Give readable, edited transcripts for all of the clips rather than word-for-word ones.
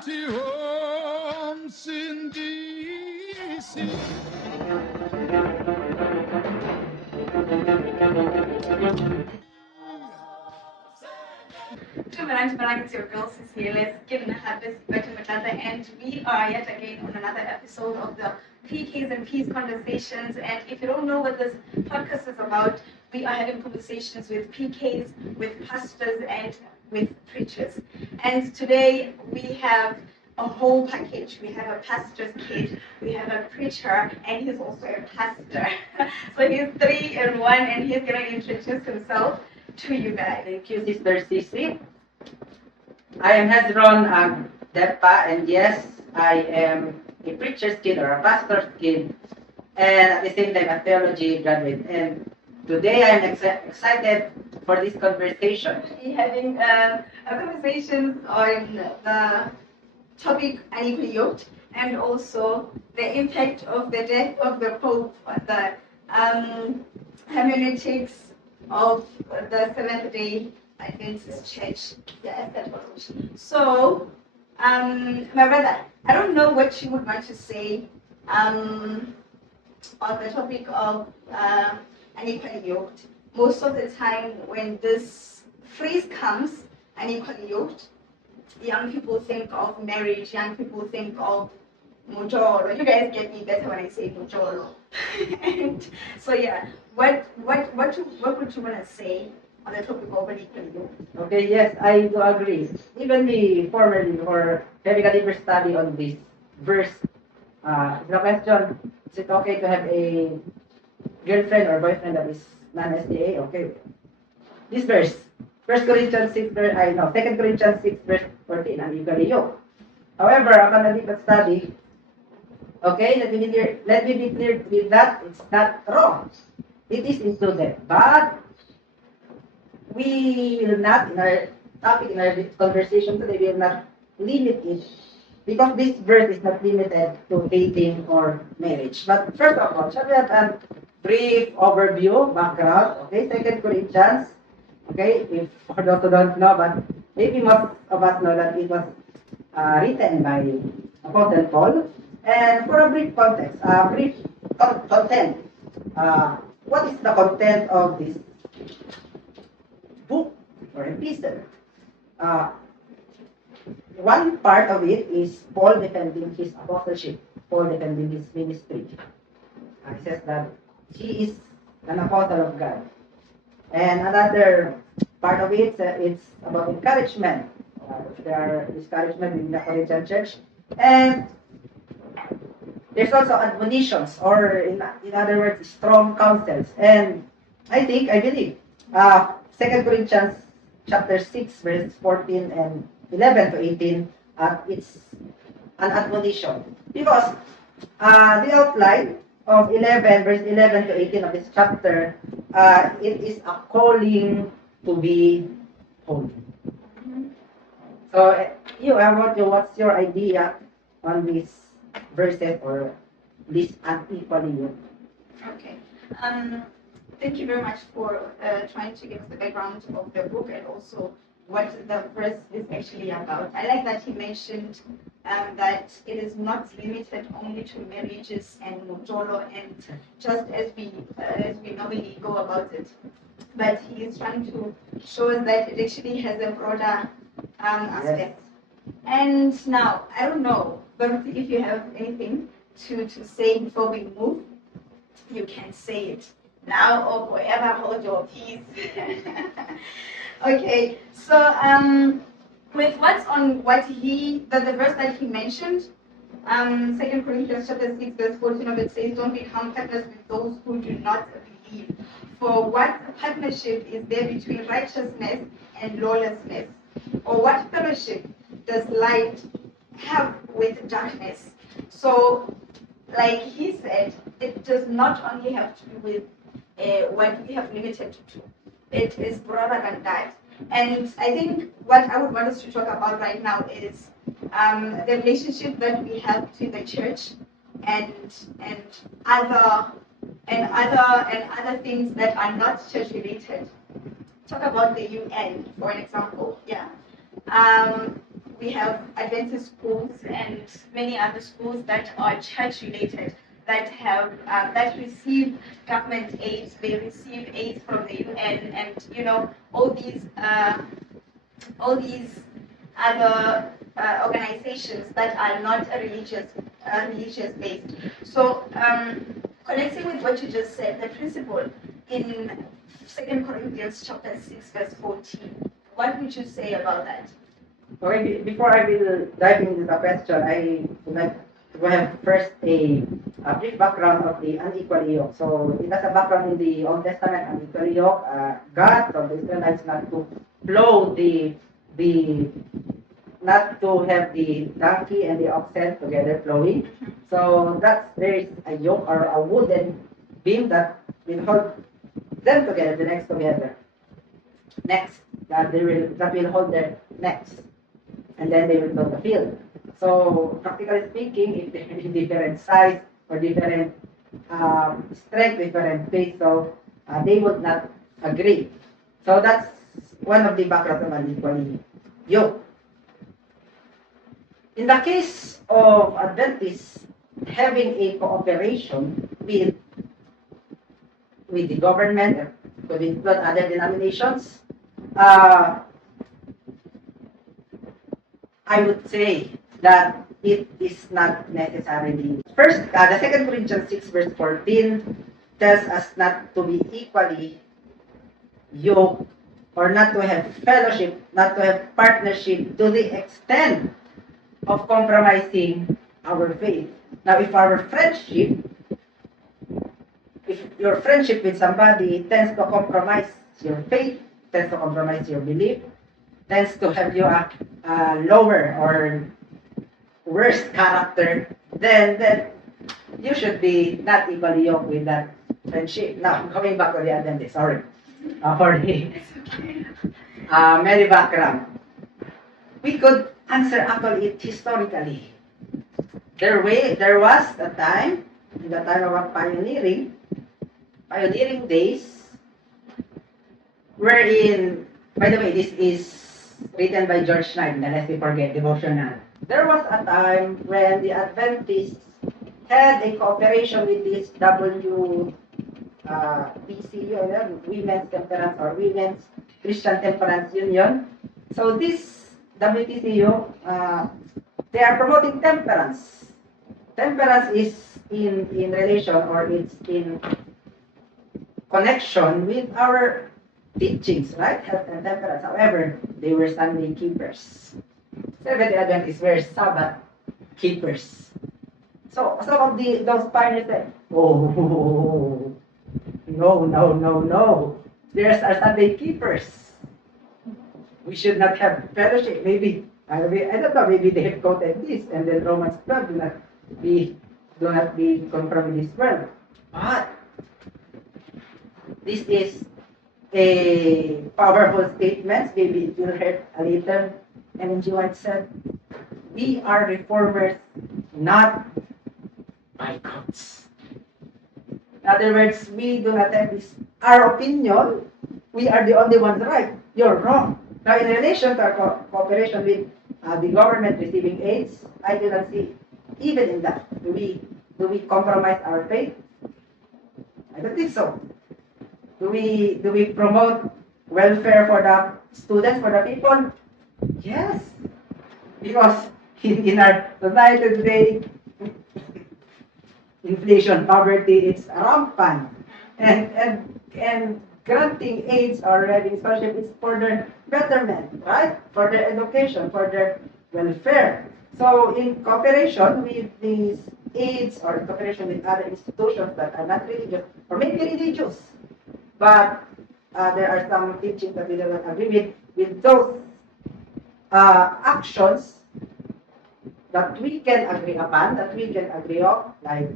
mighty homes in DC. Maran, it's your girl Cecilia. Let's give a happy better Matata, and we are yet again on another episode of the PKs and Peace conversations. And if you don't know what this podcast is about, we are having conversations with PKs, with pastors, and with preachers. And today we have a whole package. We have a pastor's kid, we have a preacher, and he's also a pastor. So he's three in one, and he's gonna introduce himself to you guys. Thank you, Sister Cici. I am Hezron Depa, and yes, I am a preacher's kid or a pastor's kid, and at the same time a theology graduate. And today I am excited for this conversation. Having a conversation on the topic unequally yoked, and also the impact of the death of the Pope on the hermeneutics of the Seventh Day Adventist Church, the eschatology. So, my brother, I don't know what you would want to say on the topic of unequally yoked. Most of the time, when this phrase comes, unequally yoked, young people think of marriage, young people think of mojolo. You guys get me better when I say mojolo. And so yeah, what would you want to say on the topic of unequally yoked? Okay, yes, I do agree. Even me, formerly, or having a deeper study on this verse, the question, is it okay to have a girlfriend or boyfriend that is non-SDA? Okay. This verse, 1 Corinthians 6, verse, 2 Corinthians 6, verse 14, unequally yoked. However, upon a deeper study, okay, let me be clear with that, it's not wrong. It is included, but we will not, in our topic, in our conversation today, we will not limit it, because this verse is not limited to dating or marriage. But first of all, shall we have a brief overview, background, okay, 2 Corinthians, okay, if for those who don't know, but maybe most of us know that it was written by Apostle Paul. And for a brief context, brief content, what is the content of this book or epistle? One part of it is Paul defending his apostleship, Paul defending his ministry. He says that he is an apostle of God. And another part of it, it's about encouragement. There are discouragement in the Corinthian church. And there's also admonitions, or in other words, strong counsels. And I believe, 2 Corinthians chapter 6, verse 14 and 11 to 18, it's an admonition. Because the outline of 11, verse 11 to 18 of this chapter, it is a calling to be holy. So, what's your idea on these verses or this unequally yoked? Okay. Thank you very much for trying to give us the background of the book and also what the verse is actually about. I like that he mentioned that it is not limited only to marriages and mojolo and just as we normally go about it, but he is trying to show us that it actually has a broader aspect. Yes. And now, I don't know, but if you have anything to say before we move, you can say it now or forever. Hold your peace. Okay, so with the verse that he mentioned, 2 Corinthians chapter 6, verse 14 of it says, "Don't become partners with those who do not believe. For what partnership is there between righteousness and lawlessness? Or what fellowship does light have with darkness?" So, like he said, it does not only have to do with what we have limited to. It is broader than that. And I think what I would want us to talk about right now is the relationship that we have between the church and other things that are not church related. Talk about the UN, for an example. Yeah. we have Adventist schools and many other schools that are church related that have that receive government aid. They receive aid from the UN, and all these other organizations that are not religious based. So connecting with what you just said, the principle in 2 Corinthians chapter 6 verse 14. What would you say about that? Okay, before I will dive into the question, I would like to have first a brief background of the unequal yoke. So it has a background in the Old Testament, unequal yoke. God told the Israelites not to plow the not to have the donkey and the oxen together plowing. So there is a yoke or a wooden beam that will hold them together, the necks together. Next, that will hold their necks, and then they will go to the field. So practically speaking, if they're in different size or different strength, different pace, so they would not agree. So that's one of the backgrounds of unequal yoke. In the case of Adventists having a cooperation with the government, with other denominations, I would say that it is not necessarily. First, the 2 Corinthians 6 verse 14 tells us not to be equally yoked or not to have fellowship, not to have partnership to the extent of compromising our faith. Now, if your friendship with somebody tends to compromise your faith, tends to compromise your belief, tends to have you a lower or worse character, then you should be not equally yoked with that friendship. Now, coming back to the Adventist, sorry, for the many background. We could answer actually it historically. There was a time, in the time of our pioneering days, wherein, by the way, this is written by George Knight, Lest We Forget, devotional. There was a time when the Adventists had a cooperation with this WPCU, Women's Temperance or Women's Christian Temperance Union. So this WPCU, they are promoting temperance. Temperance is in relation or it's in connection with our teachings, right? Health and temperance. However, they were Sunday keepers. Seventh-day Adventists were Sabbath keepers. So some of those pioneers said, "Oh, no. There's our Sunday keepers. We should not have fellowship. Maybe I don't know. Maybe they have quoted this, and then Romans 12 do not be conformed with this world. But this is a powerful statement. Maybe it will hurt a little." Ellen G. White said, "We are reformers, not boycotts." In other words, we do not have this, our opinion, we are the only ones right. You're wrong. Now, in relation to our cooperation with the government receiving aids, I do not see, even in that, do we compromise our faith? I don't think so. Do we promote welfare for the students, for the people? Yes. Because in our society today, inflation, poverty, it's rampant. And granting aids or having scholarship is for their betterment, right? For their education, for their welfare. So in cooperation with these aids or in cooperation with other institutions that are not religious, or maybe religious, but there are some teachings that we do not agree with those actions that we can agree upon, that we can agree on, like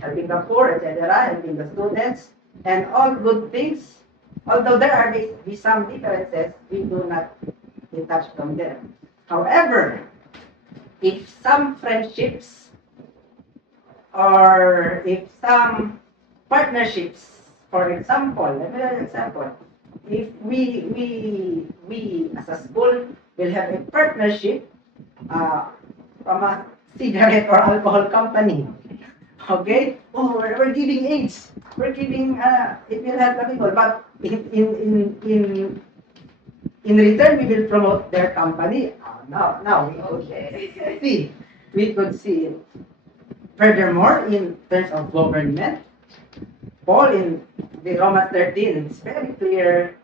helping the poor, etc., helping the students, and all good things. Although there are be some differences, we do not detach from them. However, if some friendships or if some partnerships, for example, let me give an example. if we as a school will have a partnership from a cigarette or alcohol company. Okay? Oh, we're giving AIDS. We're giving, it will help the people. But in return, we will promote their company. Now we could see. We could see it. Furthermore, in terms of government, Paul in the Romans 13, it's very clear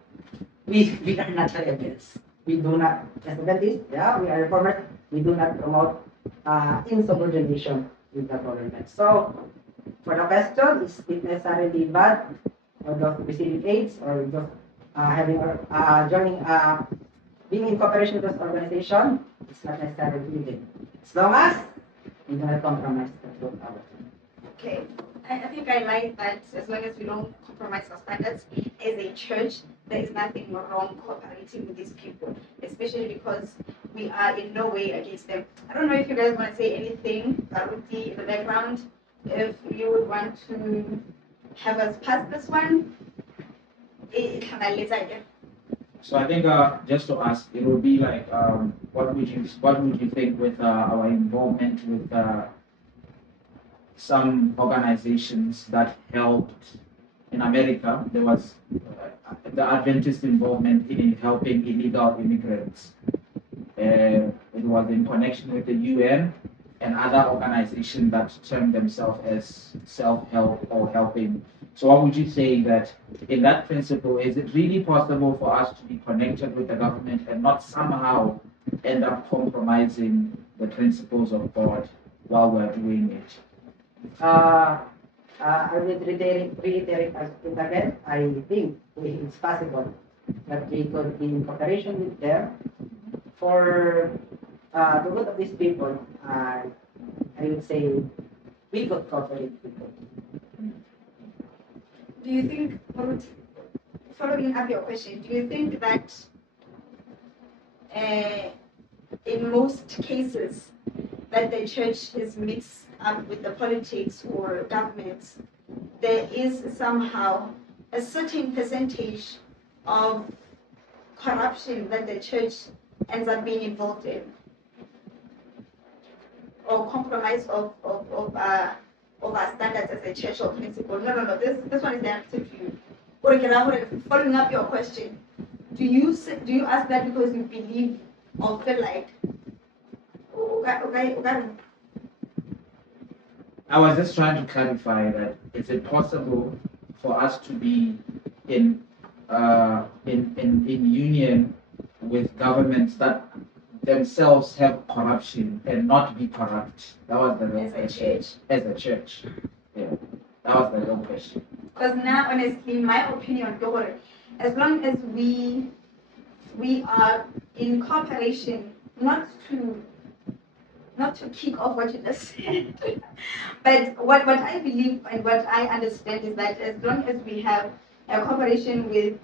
we are not rebels. We do not, as Adventists, yeah, we are reformers. We do not promote insubordination with the government. So, for the question, is it necessarily bad for those receiving AIDS or those having joining being in cooperation with those organization? It's not necessarily needed. As long as we do not compromise the truth. Okay. I think I like that as long as we don't compromise our standards as a church, there is nothing wrong cooperating with these people, especially because we are in no way against them. I don't know if you guys want to say anything, Baruti, in the background, if you would want to have us pass this one. So I think just to ask, it would be like, what would you think with our involvement with some organizations that helped in America? There was the Adventist involvement in helping illegal immigrants. It was in connection with the UN and other organizations that term themselves as self-help or helping. So what would you say that in that principle, is it really possible for us to be connected with the government and not somehow end up compromising the principles of God while we're doing it? I will reiterate it again. I think it's possible that we could be in cooperation with them for the good of these people. I would say we could cooperate with them. Do you think, following up your question, do you think that in most cases that the church is mixed up with the politics or governments, there is somehow a certain percentage of corruption that the church ends up being involved in, or compromise of our standards as a church or principle? No. This one is directed to you. Following up your question, do you ask that because you believe or feel like? I was just trying to clarify that is it possible for us to be in union with governments that themselves have corruption and not be corrupt? That was the real question. As a church. Yeah. That was the real question. Because now, honestly, my opinion, as long as we are in cooperation, not to kick off what you just said, but what I believe and what I understand is that as long as we have a cooperation with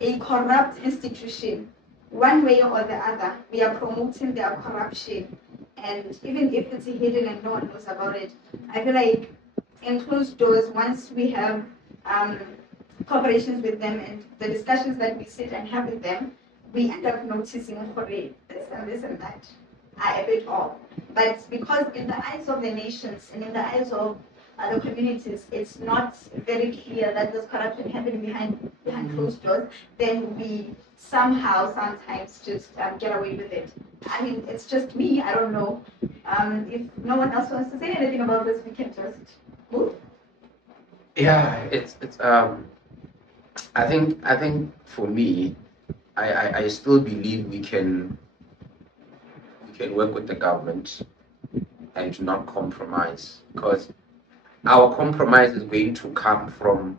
a corrupt institution, one way or the other, we are promoting their corruption. And even if it's hidden and no one knows about it, I feel like in closed doors, once we have cooperations with them and the discussions that we sit and have with them, we end up noticing this and that, a bit off. But because in the eyes of the nations and in the eyes of the communities, it's not very clear that there's corruption happening behind closed doors, then we somehow sometimes just get away with it. I mean, it's just me, I don't know. If no one else wants to say anything about this, we can just move. Yeah, it's I think for me, I still believe we can work with the government and not compromise, because our compromise is going to come from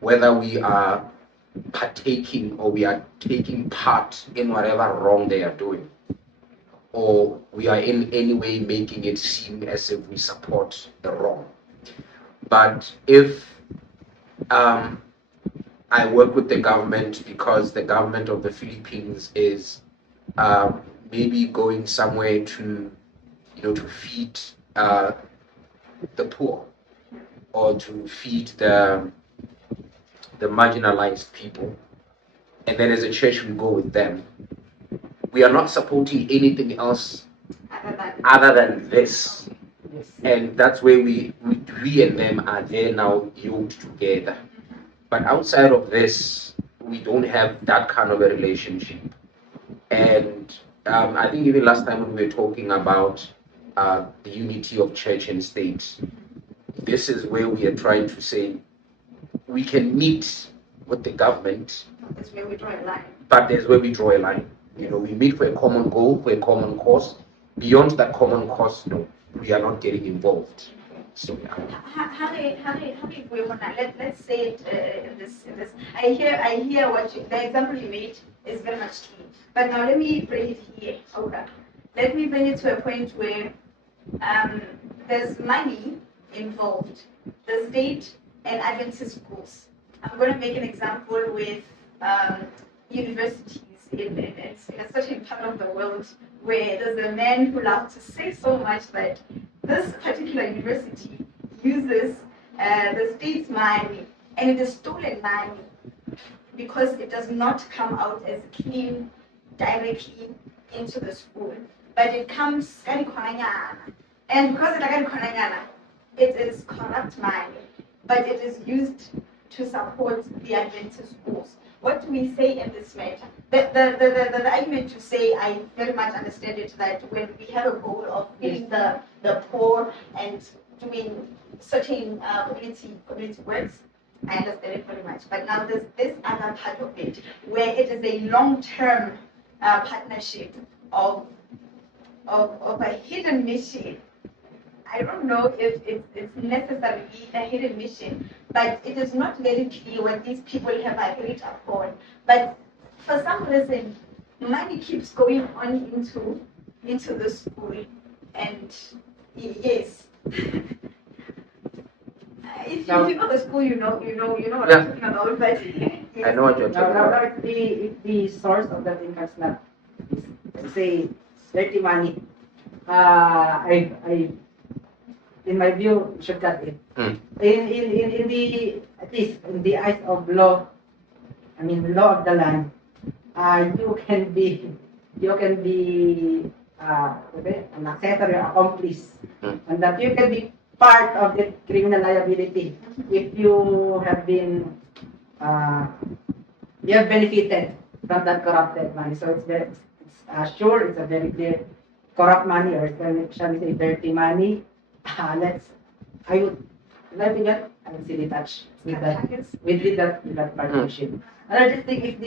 whether we are partaking or we are taking part in whatever wrong they are doing, or we are in any way making it seem as if we support the wrong. But if I work with the government because the government of the Philippines is maybe going somewhere to feed the poor, or to feed the the marginalized people, and then as a church we go with them. We are not supporting anything else other than this. Yes. And that's where we and them are there now yoked together. But outside of this, we don't have that kind of a relationship. And I think even last time when we were talking about the unity of church and state, this is where we are trying to say we can meet with the government, That's where we draw a line. but there's where we draw a line. We meet for a common goal, for a common cause. Beyond that common cause, no, we are not getting involved. So yeah. How do you go on that? Let's say it in this. I hear what the example you made is very much key. But now let me bring it here. Okay. Let me bring it to a point where there's money involved. The state and Adventist schools. I'm going to make an example with universities in a certain part of the world where there's a man who loves to say so much that this particular university uses the state's money, and it is stolen money because it does not come out as clean directly into the school, but it comes and because it is corrupt money, but it is used to support the Adventist schools. What do we say in this matter? The argument to say, I very much understand it, that when we have a goal of feeding the poor and doing certain community works, I understand it very much. But now there's this other part of it, where it is a long-term partnership of a hidden mission. I don't know if it's necessarily a hidden mission, but it is not very clear what these people have agreed upon. But for some reason, money keeps going on into the school, and yes. If you know the school, you know what I'm talking about. But yes. I know what you're talking Now, about. if the source of that income is not, let's say, dirty money, I in my view, should cut it. In the, at least in the eyes of law, I mean law of the land, you can be an accessory or accomplice, and that you can be part of the criminal liability if you have been you have benefited from that corrupted money. So sure, it's a very clear corrupt money, or shall we say dirty money. I would see detached with that partnership. And I just think if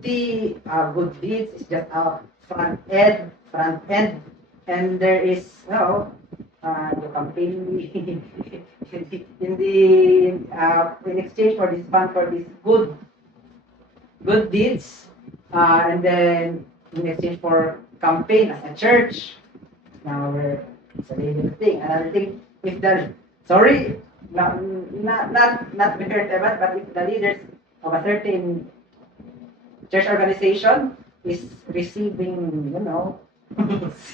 the good deeds is just front end, and there is the campaign in exchange for this fund for these good deeds, and then in exchange for campaign as a church. Now it's a dangerous thing. And I think if not to hurt everyone, but if the leaders of a certain church organization is receiving,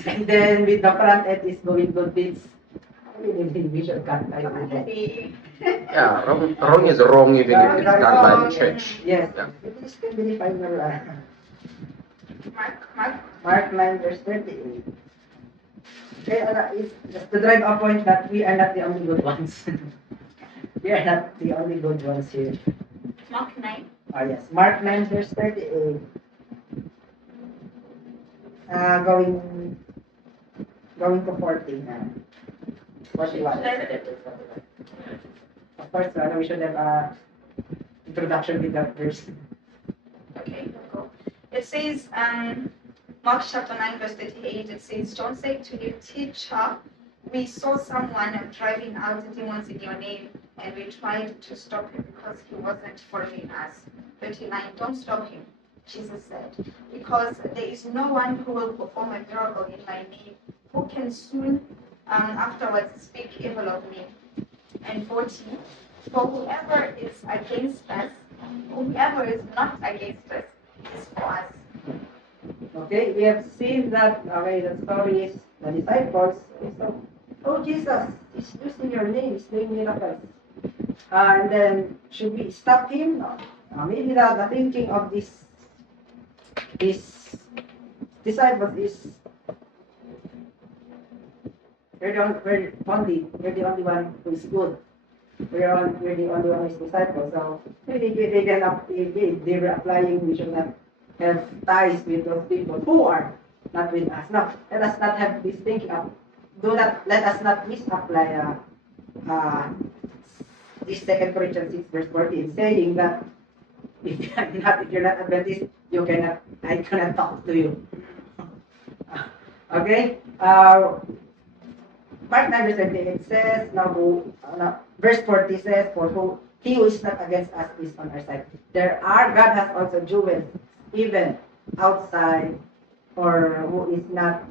and then with the front end is going good deeds, I really we should cut with that. Yeah, wrong is wrong even if it's done by the church. Yes. Yeah. It is still very final. Mark. Mark 9 verse 38. Okay, it's just to drive a point that we are not the only good ones. We are not the only good ones here. Mark 9. Oh yes, Mark 9 verse 38. Going to 40 now. 41. Of course, we should have introduction with that verse. Okay, we'll go. It says, Mark chapter 9, verse 38, it says, John said to him, Teacher, we saw someone driving out demons in your name, and we tried to stop him because he wasn't following us. 39, don't stop him, Jesus said, because there is no one who will perform a miracle in my name who can soon afterwards speak evil of me. And 40, for whoever is against us, whoever is not against us, is for us. Okay, we have seen that, the story is the disciples. So, oh Jesus, he's using your name, he's doing miracles. And then, should we stop him? No. Maybe the thinking of this disciples is we're the only one who is good. We're the only one who is disciples. So maybe they can if they were applying, we should not have ties with those people who are not with us. Now, let us not have this thinking of let us not misapply this 2 Corinthians 6 verse 14 saying that if you're not Adventist, I cannot talk to you. Okay? Part 9 verse 28 it says, verse 40 says, for who he who is not against us is on our side. God has also jewels, even outside, or who is not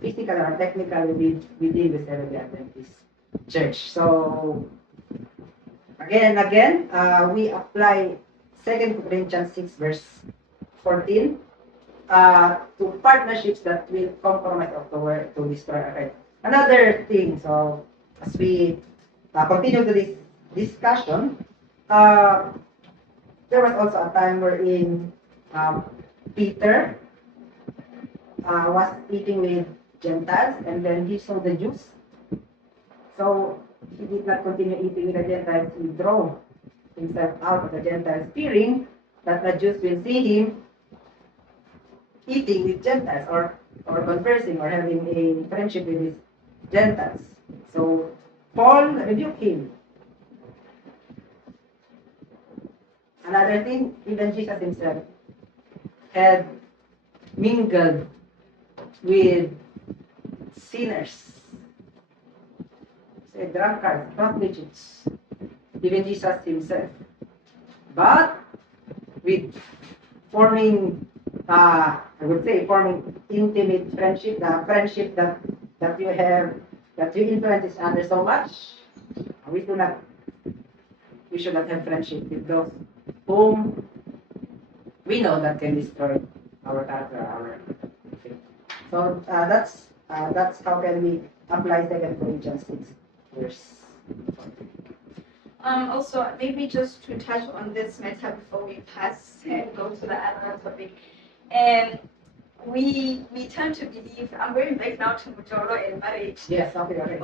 physical or technically within the Seventh-day Adventist Church. So, again and again, we apply 2 Corinthians 6 verse 14 to partnerships that will compromise or to destroy our faith. Another thing, so as we continue to this discussion, there was also a time wherein Peter was eating with Gentiles and then he saw the Jews. So he did not continue eating with the Gentiles. He drove himself out of the Gentiles, fearing that the Jews will see him eating with Gentiles or conversing or having a friendship with these Gentiles. So Paul rebuked him. Another thing, even Jesus himself had mingled with sinners, say drunkards, prostitutes, even Jesus himself. But with forming, I would say, forming intimate friendship, the friendship that you have, that you influence each other so much, we should not have friendship with those whom we know that can destroy our character, our faith. So that's how can we apply 2 Corinthians 6 verse 14. Also, maybe just to touch on this matter before we pass and go to the other topic. We tend to believe, I'm going back now to Mujolo and marriage. Yes, okay.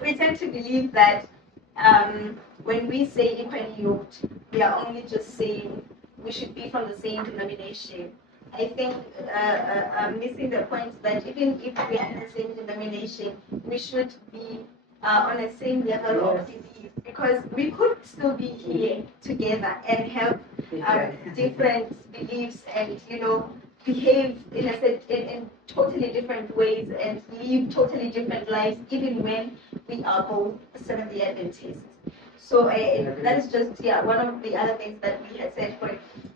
We tend to believe that when we say equally yoked, we are only just saying we should be from the same denomination. I think I'm missing the point that even if we are in the same denomination, we should be on the same level of belief, because we could still be here together and have different beliefs and behave in totally different ways and live totally different lives, even when we are both Seventh-day Adventists. So that is just one of the other things that we had said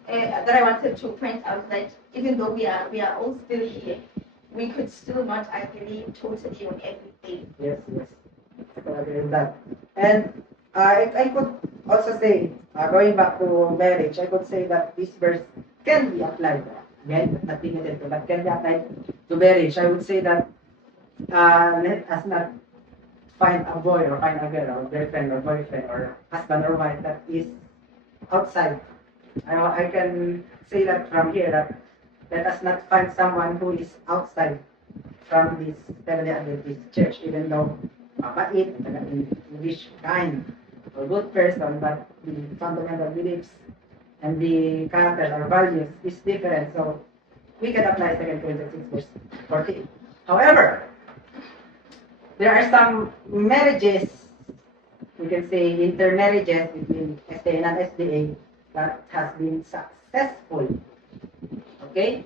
that I wanted to point out, that even though we are all still here, we could still not agree totally on everything. Yes. I can agree with that. And I could also say, going back to marriage, I could say that this verse can be applied. Again, not limited to, but can be applied to marriage. I would say that let us not find a boy or find a girl or girlfriend or boyfriend or husband or wife that is outside. I can say that from here, that let us not find someone who is outside from this Seventh-day Adventist church, even though mabait, English kind, or good person, but the fundamental beliefs and the character or values is different. So we can apply 2 Corinthians 6 verse 14. However, there are some marriages, we can say intermarriages between SDA and SDA that has been successful. Okay?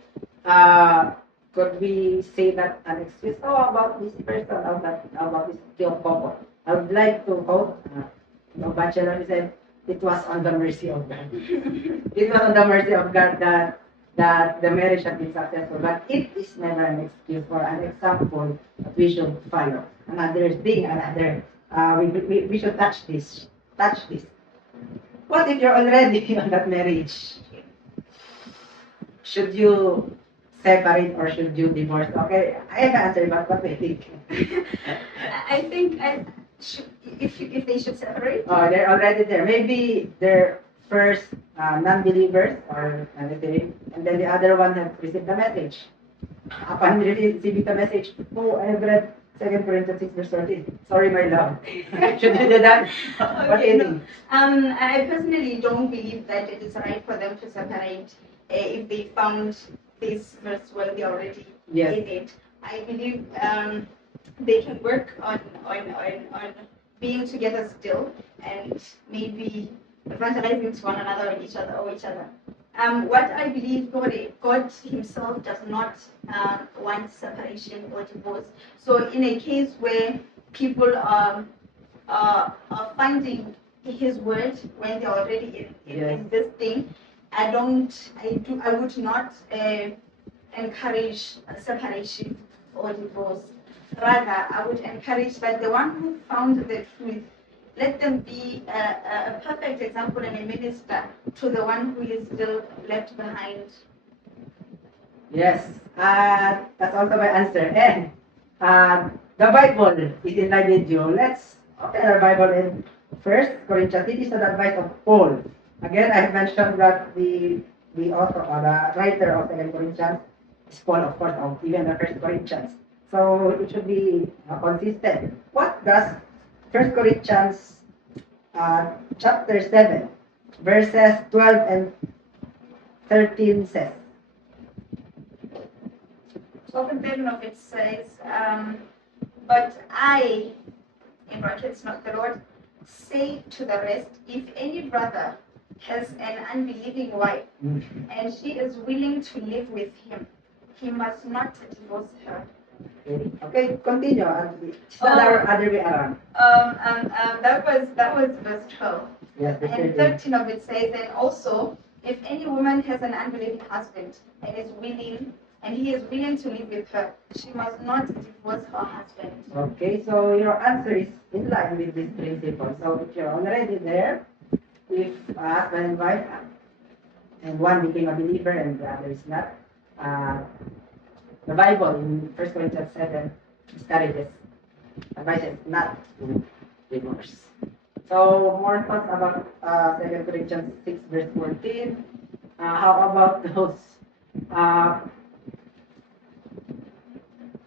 Could we say that an excuse, about this person, about this couple? I would like to quote, Bachelor, he said, it was on the mercy of God. It was on the mercy of God that the marriage has been successful, but it is never an excuse or an example that we should follow. We should touch this. What if you're already on that marriage? Should you separate or should you divorce? Okay, I have an answer, but what do you think? I think if they should separate. Oh, they're already there. Maybe they're first non-believers or anything, and then the other one have received the message. Upon receiving the message, oh, I have read 2 Corinthians 6 verse 13. Sorry, my love. Should you do that? What do you no. think? I personally don't believe that it is right for them to separate if they found this verse worthy already Yes. in it. I believe they can work on being together still and maybe evangelizing to one another or each other. What I believe God Himself does not want separation or divorce. So in a case where people are finding His word when they're already in this thing, I would not encourage separation or divorce. Rather, I would encourage that the one who found the truth, let them be a perfect example and a minister to the one who is still left behind. Yes, that's also my answer. And the Bible is in line with you. Let's open our Bible in 1 Corinthians. This is the advice of Paul. Again, I have mentioned that the author or the writer of 2 Corinthians is Paul, of course, of even the 1 Corinthians. So it should be consistent. What does 1 Corinthians chapter 7, verses 12 and 13 says? 12 and 13 of it says, but I, in brackets, not the Lord, say to the rest, if any brother has an unbelieving wife and she is willing to live with him, he must not divorce her. Okay, continue. It's not our other way around. That was verse 12. Yes, the And 13. 13 of it says, and also, if any woman has an unbelieving husband and he is willing to live with her, she must not divorce her husband. Okay, so your answer is in line with this principle. So if you're already there, if husband and wife, and one became a believer and the other is not, the Bible in 1 Corinthians 7 discourages, advises not to divorce. So more thoughts about 2 Corinthians 6 verse 14. How about those,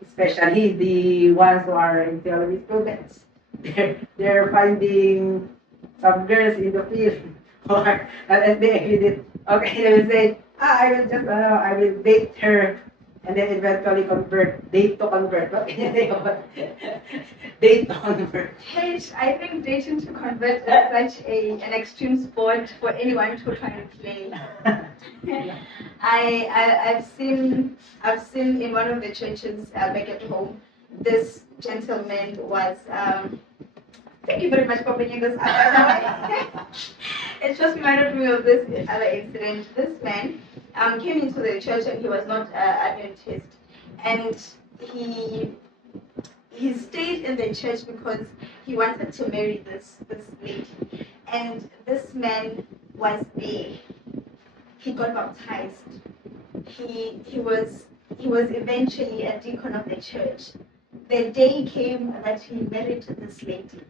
especially the ones who are in theology students? They're finding some girls in the field or and they agreed it. Okay, they will say, I will just I will date her and then eventually convert. Date to convert. What can you say about date to convert? I think dating to convert is such an extreme sport for anyone to try and play. I've seen in one of the churches back at home, this gentleman was thank you very much for bringing this up. It just reminded me of this other incident. This man came into the church and he was not Adventist, and he stayed in the church because he wanted to marry this lady, and this man was there. He got baptized. He was eventually a deacon of the church. The day came that he married this lady.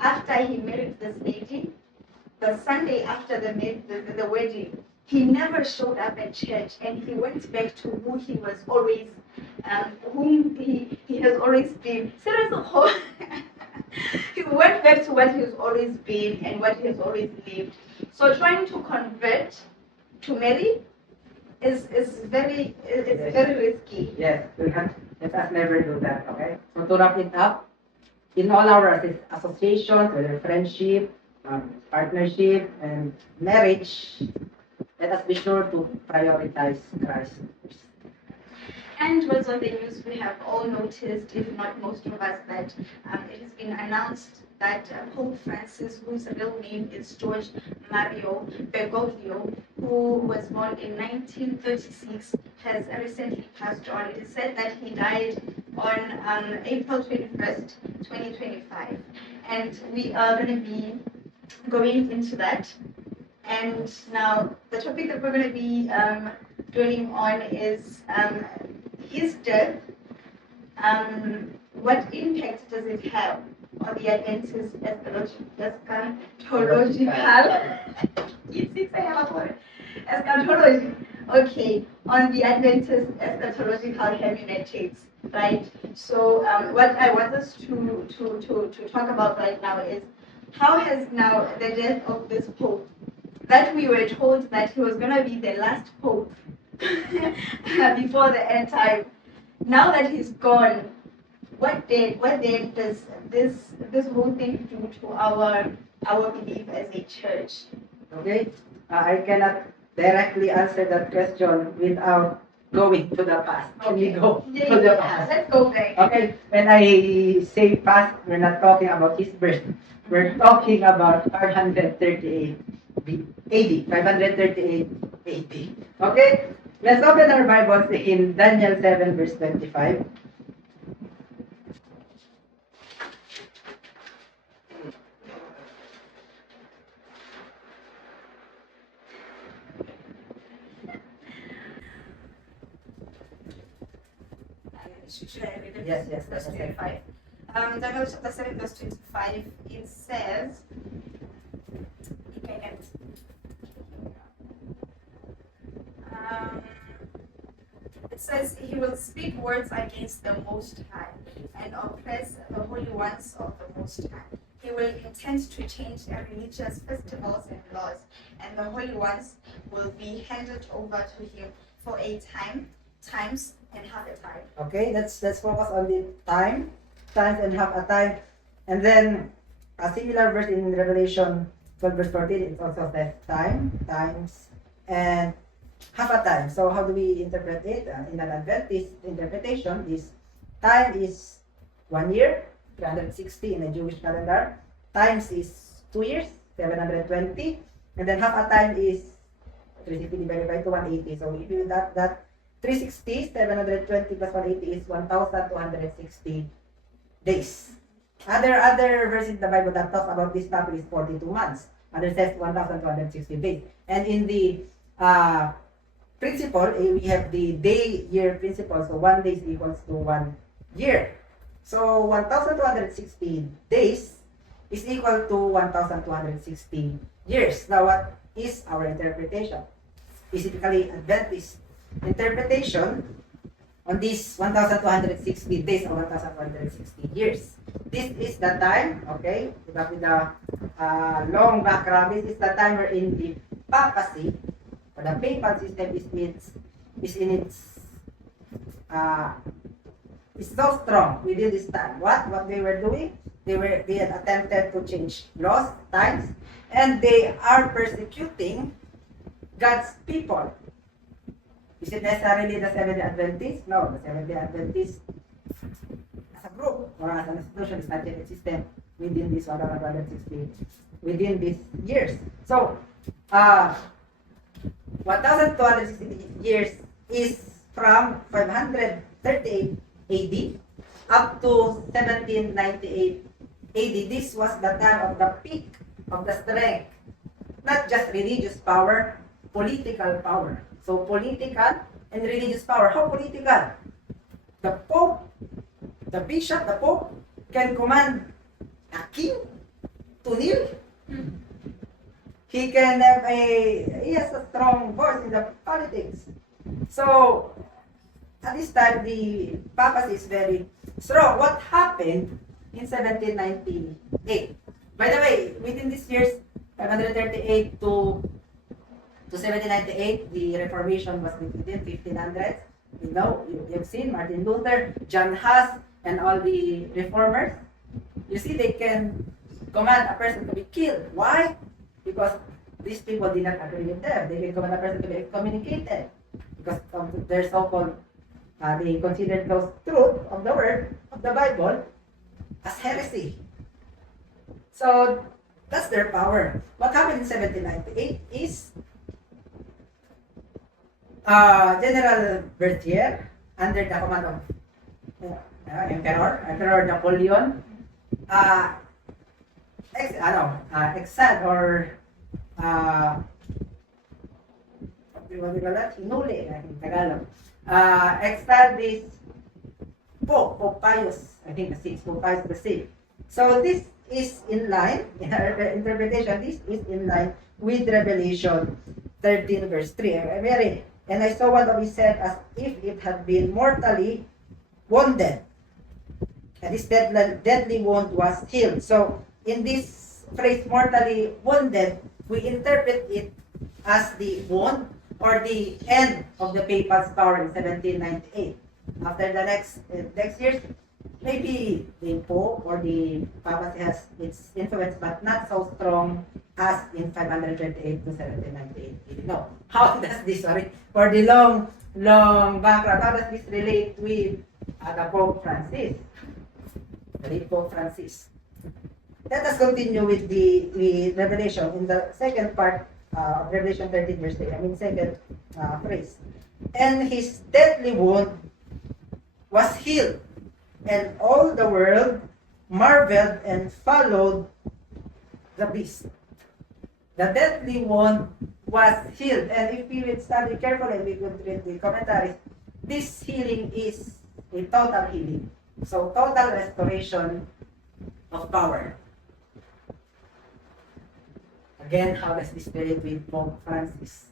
After he married this lady, the Sunday after the wedding, he never showed up at church, and he went back to who he was always, whom he has always been. He went back to what he has always been and what he has always lived. So trying to convert to marry is very risky. Yes, let us never do that, okay? So to wrap it up, in all our associations, whether friendship, partnership, and marriage, let us be sure to prioritize Christ first. And what's on the news, we have all noticed, if not most of us, that it has been announced that Pope Francis, whose real name is George Mario Bergoglio, who was born in 1936, has recently passed on. It is said that he died on April 21st, 2025. And we are going to be going into that. And now the topic that we're going to be dwelling on is his death. What impact does it have on the Adventist eschatology. Okay, on the Adventist eschatological hermeneutics, right? So what I want us to talk about right now is how has now the death of this Pope, that we were told that he was going to be the last Pope before the end time. Now that he's gone, what then does this whole thing do to our belief as a church? Okay, I cannot directly answer that question without going to the past. Can we go to the past? Let's go back. Okay, when I say past, we're not talking about his birth. We're talking about 538 AD. 538 AD. Okay, let's open our Bibles in Daniel 7 verse 25. Should I read it? Yes, Verse that's okay. 25. Daniel chapter 7, verse 25, it says, it says, he will speak words against the Most High and oppress the holy ones of the Most High. He will intend to change their religious festivals and laws, and the holy ones will be handed over to him for a times and half a time. Okay, let's focus on the times and half a time. And then a similar verse in Revelation 12 verse 14, it also says times, and half a time. So how do we interpret it? In an Adventist interpretation, this time is 1 year, 360 in a Jewish calendar. Times is 2 years, 720. And then half a time is 360 divided by 2, 180. So if you that 360, 720 plus 180 is 1,260 days. Other verse in the Bible that talks about this topic is 42 months. Other says 1,260 days. And in the principle, we have the day-year principle. So 1 day is equals to 1 year. So 1,260 days is equal to 1,260 years. Now, what is our interpretation? Specifically, Adventist interpretation on this 1,260 days or 1,260 years. This is the time, okay, with the long background. This is the time wherein the papacy or the papal system is so strong within this time. What they were doing? They had attempted to change laws, times, and they are persecuting God's people. Is it necessarily the Seventh-day Adventists? No, the Seventh-day Adventists as a group or as an institution is not yet existent within this 1,260 within these years. So, 1,260 years is from 538 AD up to 1798 AD. This was the time of the peak of the strength, not just religious power, political power. So political and religious power. How political? The Pope, the Bishop, the Pope can command a king to kneel. He has a strong voice in the politics. So at this time, the papacy is very strong. What happened in 1798? By the way, within these years, 538 to 1798, the Reformation was within 1500s. You know, you've seen Martin Luther, John Huss, and all the reformers. You see, they can command a person to be killed. Why? Because these people did not agree with them. They can command a person to be excommunicated. Because of their so-called, they considered those truth of the word, of the Bible, as heresy. So, that's their power. What happened in 1798 is General Berthier, under the command of Emperor Napoleon, exiled or what do you call that? Hinuli in Tagalog. Exiled this Pope Pius, I think the 6th, Pope Pius the 6th. So this is in line, in our interpretation, this is in line with Revelation 13 verse 3. And I saw what he said as if it had been mortally wounded. And this deadly wound was healed. So in this phrase, mortally wounded, we interpret it as the wound or the end of the papal's power in 1798. After the next years, maybe the Pope or the papacy has its influence, but not so strong as in 528 to 1798. You know, how does this, for the long background, how does this relate with the Pope Francis? The late Pope Francis. Let us continue with the Revelation in the second part of Revelation 13 verse 3. Second phrase. And his deadly wound was healed, and all the world marveled and followed the beast. The deadly wound was healed, and if we would study carefully, we could read the commentaries. This healing is a total healing. So total restoration of power. Again, how does this relate with Pope Francis?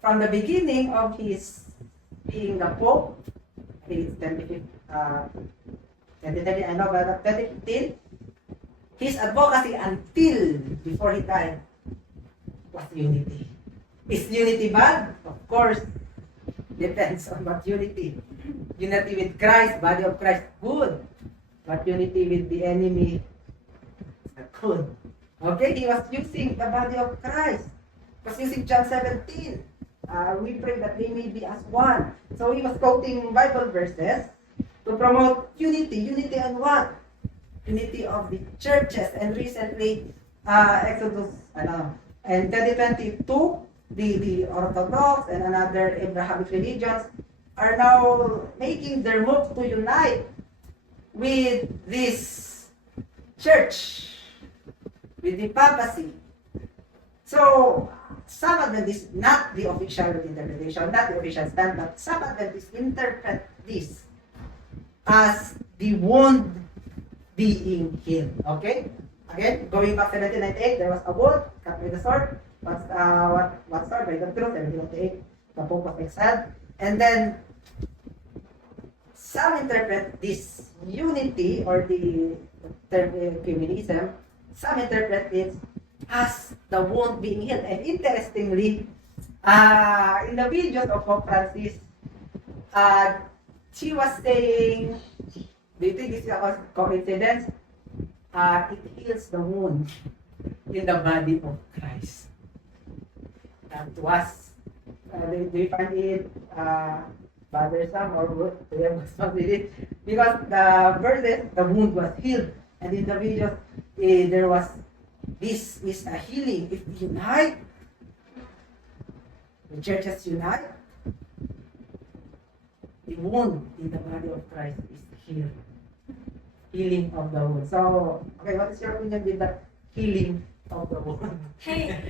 From the beginning of his being the Pope, I think it's 2015, his advocacy until before he died was unity. Is unity bad? Of course, depends on what unity. Unity with Christ, body of Christ, good. But unity with the enemy, not good. Okay, he was using the body of Christ. He was using John 17. We pray that they may be as one. So he was quoting Bible verses to promote unity. Unity on what? Unity of the churches. And recently, Exodus, in 2022, the Orthodox and another Abrahamic religions are now making their move to unite with this church, with the papacy. So, some Adventists, not the official interpretation, not the official stand, but some Adventists interpret this as the wound being healed. Okay? Again, going back to 1798, there was a wound cut with the sword. What sword? By the truth. 1798, the Pope was exiled. And then, some interpret this unity or the term ecumenism, some interpret it as the wound being healed. And interestingly, in the videos of Pope Francis, she was saying, do you think this is a coincidence? It heals the wound in the body of Christ. That was, do you find it bothersome or good? Do you have goosebumps with it? Because the verses, the wound was healed. And in the videos, there was, this is a healing. If we unite, the churches unite, the wound in the body of Christ is healed. Healing of the wound. So, okay, what is your opinion with the healing of the wound? Hey,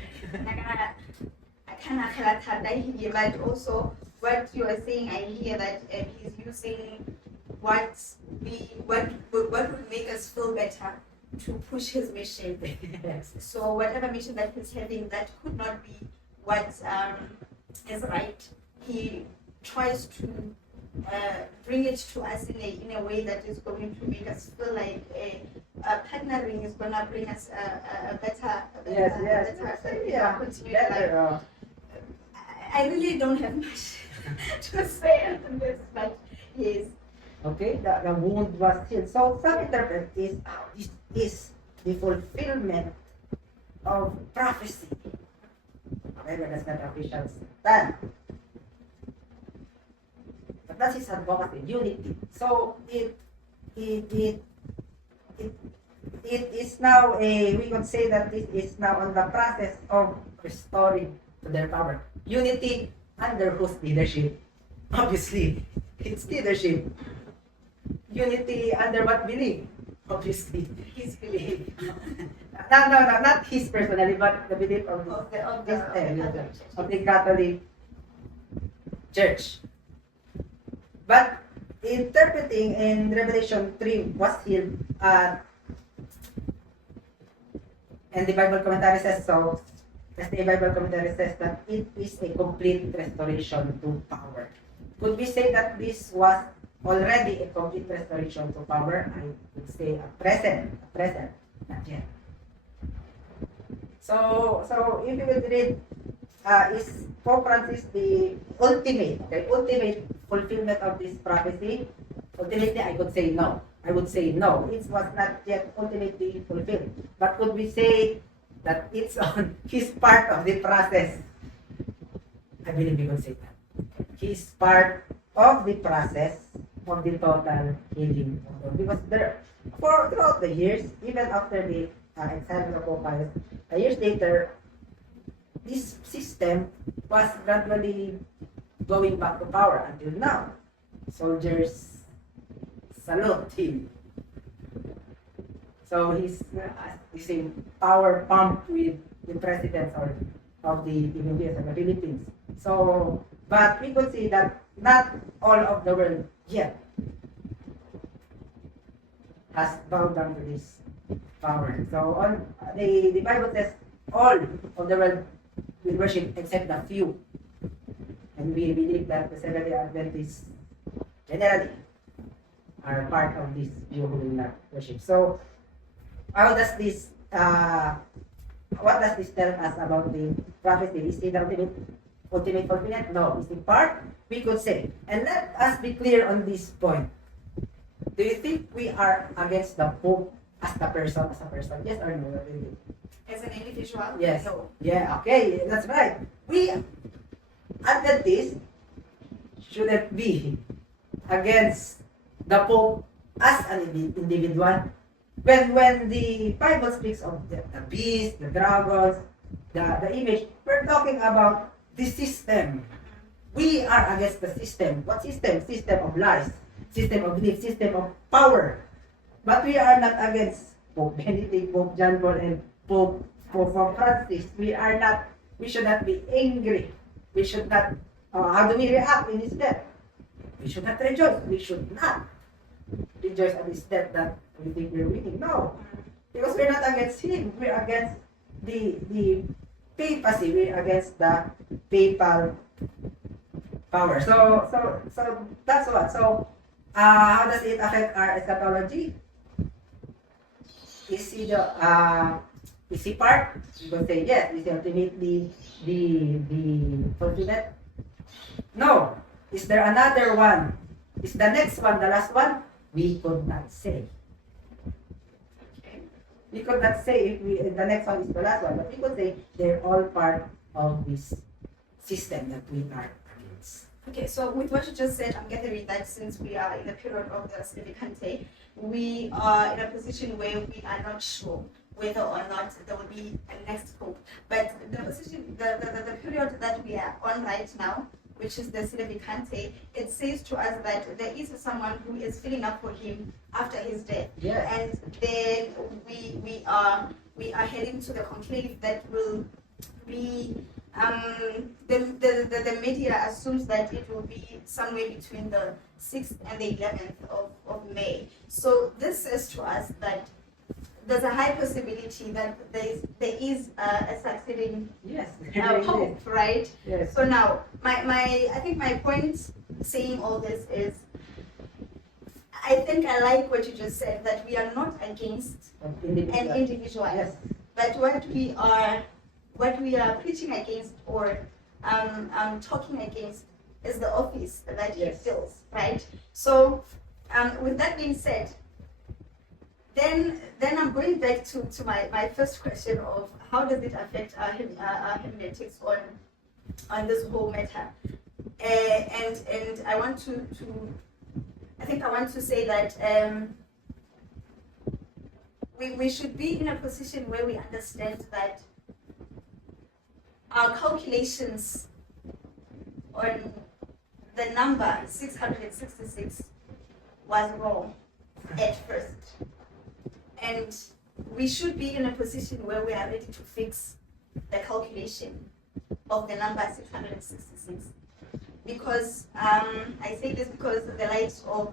but also what you are saying, I hear that he's using what would make us feel better to push his mission. Yes. So whatever mission that he's having, that could not be what is right. He tries to bring it to us in a way that is going to make us feel like partnering is going to bring us a better continue life. I really don't have much to say on this, but yes. Okay, the wound was healed. So some interpret this is the fulfillment of prophecy. However, that's not official stand. But that is advocacy, unity. So it is now we could say that this is now on the process of restoring to their power. Unity under whose leadership? Obviously, it's leadership. Unity under what belief? Obviously, his belief. No, not his personally, but the belief of the Catholic Church. But interpreting in Revelation 3 was healed, and the Bible commentary says so. As the Bible commentary says that it is a complete restoration to power. Could we say that this was already a complete restoration to power? I would say a present, not yet. So if you would read, is Pope Francis the ultimate fulfillment of this prophecy? Ultimately, I would say no. It was not yet ultimately fulfilled. But could we say that it's on his part of the process? I believe we could say that. He's part of the process of the total healing. Because throughout the years, even after the exile of Pope Pius, years later, this system was gradually going back to power until now. Soldiers salute him. So he's a power pump with the presidents of the Philippines and the Philippines. So, but we could see that not all of the world yet has bowed down to this power. So the Bible says all of the world will worship except the few. And we believe that the Seventh-day Adventists generally are part of this few who will not worship. So how does this what does this tell us about the prophecy? Is it the ultimate fulfillment? No. Is it part? We could say. And let us be clear on this point. Do you think we are against the Pope as a person? Yes or no? Really? As an individual? Yes. No. Yeah, okay, that's right. We Adventists shouldn't be against the Pope as an individual. When the Bible speaks of the beast, the dragons, the image, we're talking about the system. We are against the system. What system? System of lies, system of belief, system of power. But we are not against Pope Benedict, Pope John Paul, and Pope Francis. We should not be angry. We should not, how do we react in his death? We should not rejoice. We should not rejoice at his death that we think we're winning. No. Because we're not against him. We're against the papacy. We're against the papal power. So that's what. So how does it affect our eschatology? Is he part? You could say yes. Is he ultimately the fulfillment? No. Is there another one? Is the next one the last one? We could not say. We could not say if the next one is the last one, but we could say they're all part of this system that we are against. Okay, so with what you just said, I'm gathering that since we are in the period of the Sedevacante, we are in a position where we are not sure whether or not there will be a next pope. But the position, the period that we are on right now, which is the Sedevacante, it says to us that there is someone who is filling up for him after his death. Yes. And then we are heading to the conclave that will be the media assumes that it will be somewhere between the 6th and the 11th of May. So this says to us that there's a high possibility that there is a succeeding Yes. pope, right? Yes. So now, I think my point saying all this is, I think I like what you just said, that we are not against an individual. Yes. But what we are preaching against or talking against is the office that he Yes. fills, right? So with that being said, then I'm going back to my first question of how does it affect our hermeneutics on this whole matter, and I want to say that we should be in a position where we understand that our calculations on the number 666 was wrong at first. And we should be in a position where we are ready to fix the calculation of the number 666. because I say this because the likes of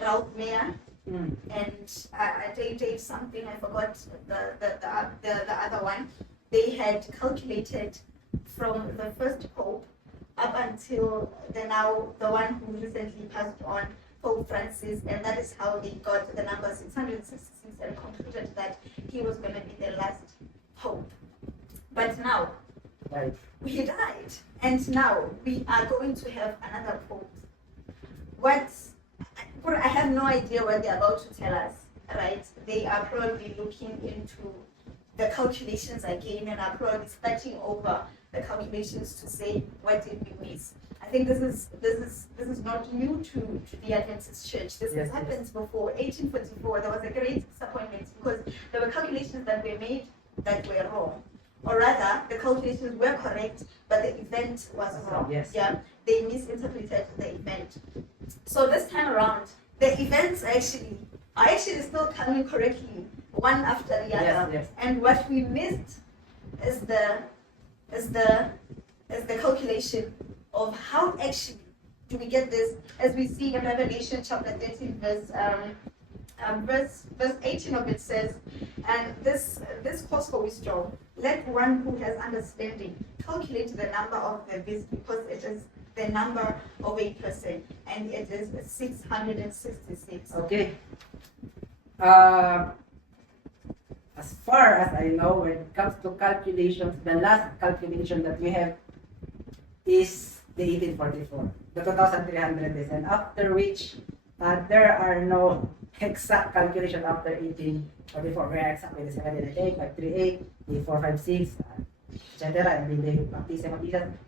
Ralph Mayer Mm. and Dave something, I forgot the other one. They had calculated from the first pope up until the one who recently passed on, Pope Francis, and that is how they got the number 666 and concluded that he was going to be the last pope. But now Right. he died, and now we are going to have another pope. What I have no idea what they're about to tell us, right? They are probably looking into the calculations again and are probably starting over the calculations to say what did we miss. I think this is not new to the Adventist Church. This Yes, has happened before. 1844, there was a great disappointment because there were calculations that were made that were wrong. Or rather, the calculations were correct, but the event was wrong. Yes. Yeah, they misinterpreted the event. So this time around, the events are actually still coming correctly, one after the other. Yes, yes. And what we missed is the calculation of how actually do we get this, as we see in Revelation chapter 13, verse 18 of it says, and this calls for wisdom. Let one who has understanding calculate the number of the beast, because it is the number of a person, and it is 666. Okay. As far as I know, when it comes to calculations, the last calculation that we have is the 1844, the 2300 days, and after which there are no exact calculation after 1844. Very exactly the 798, 538, the 456, etc. And then the baptism.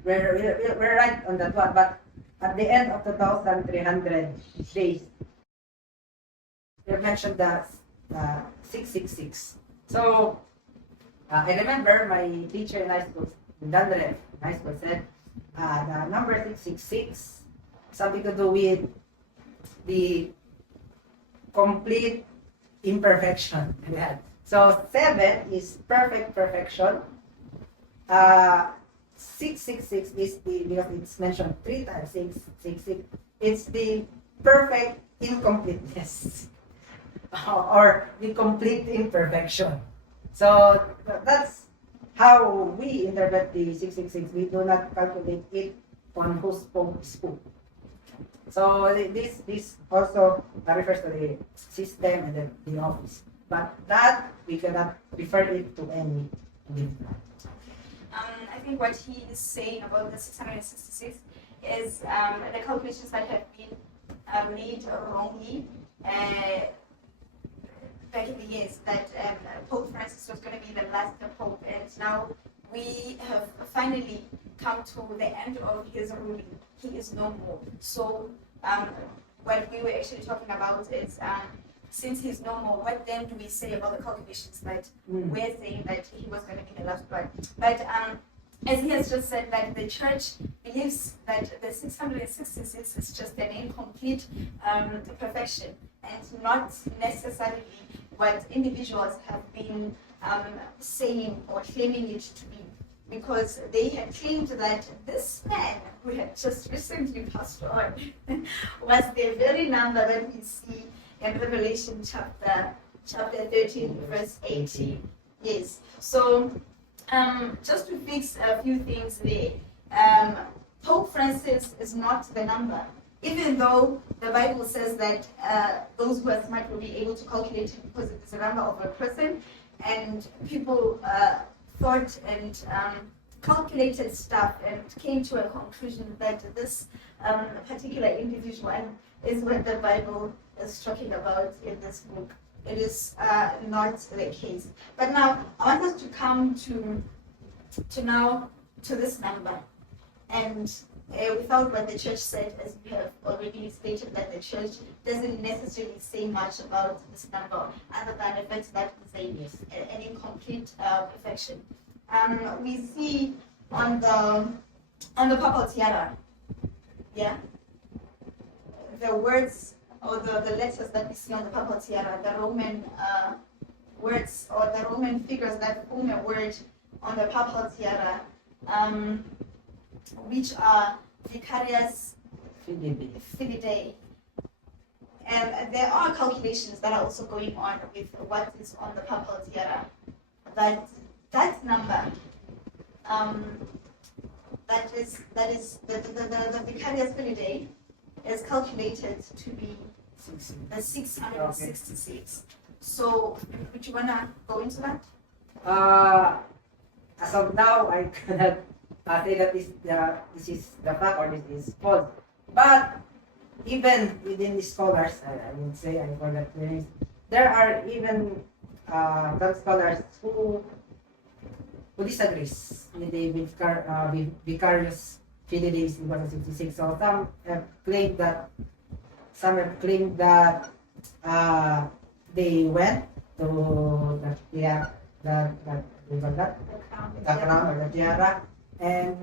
We're right on that one, but at the end of 2300 days, you mentioned that 666. So I remember my teacher in high school, Dandre, in high school, said the number 666 something to do with the complete imperfection. So 7 is perfect perfection. 666 is because it's mentioned 3 times, 666. It's the perfect incompleteness or the complete imperfection. So that's how we interpret the 666. We do not calculate it on who spoke is who. So this also refers to the system and the office, but that we cannot refer it to any individual. I think what he is saying about the 666 is the calculations that have been made wrongly back in the years that Pope Francis was going to be the last pope, and now we have finally come to the end of his ruling. He is no more. So what we were actually talking about is since he's no more, what then do we say about the calculations that we're saying that he was going to be the last one? But as he has just said, that the church believes that the 666 is just an incomplete perfection and not necessarily what individuals have been saying or claiming it to be. Because they had claimed that this man who had just recently passed on was the very number that we see in Revelation chapter 13, verse 18. Yes. So just to fix a few things there, Pope Francis is not the number. Even though the Bible says that those who are smart will be able to calculate it because it is a number of a person, and people thought and calculated stuff and came to a conclusion that this particular individual is what the Bible is talking about in this book. It is not the case. But now I want us to come to this number, and without what the church said, as we have already stated, that the church doesn't necessarily say much about this number, other than the fact that it's an incomplete perfection. We see on the papal tiara, the words or the letters that we see on the papal tiara, the Roman words or the Roman figures that form a word on the papal tiara, which are vicarious filidae. And there are calculations that are also going on with what is on the papal tiara. That number, that is the vicarious filidae is calculated to be the 666. So, would you wanna go into that? As of now, I cannot say that this is the fact or this is false. But even within the scholars, I would say, I forgot the names, there are even some scholars who disagrees with the vicarious filidae in 166. So some have claimed that they went to the crown or the tiara, and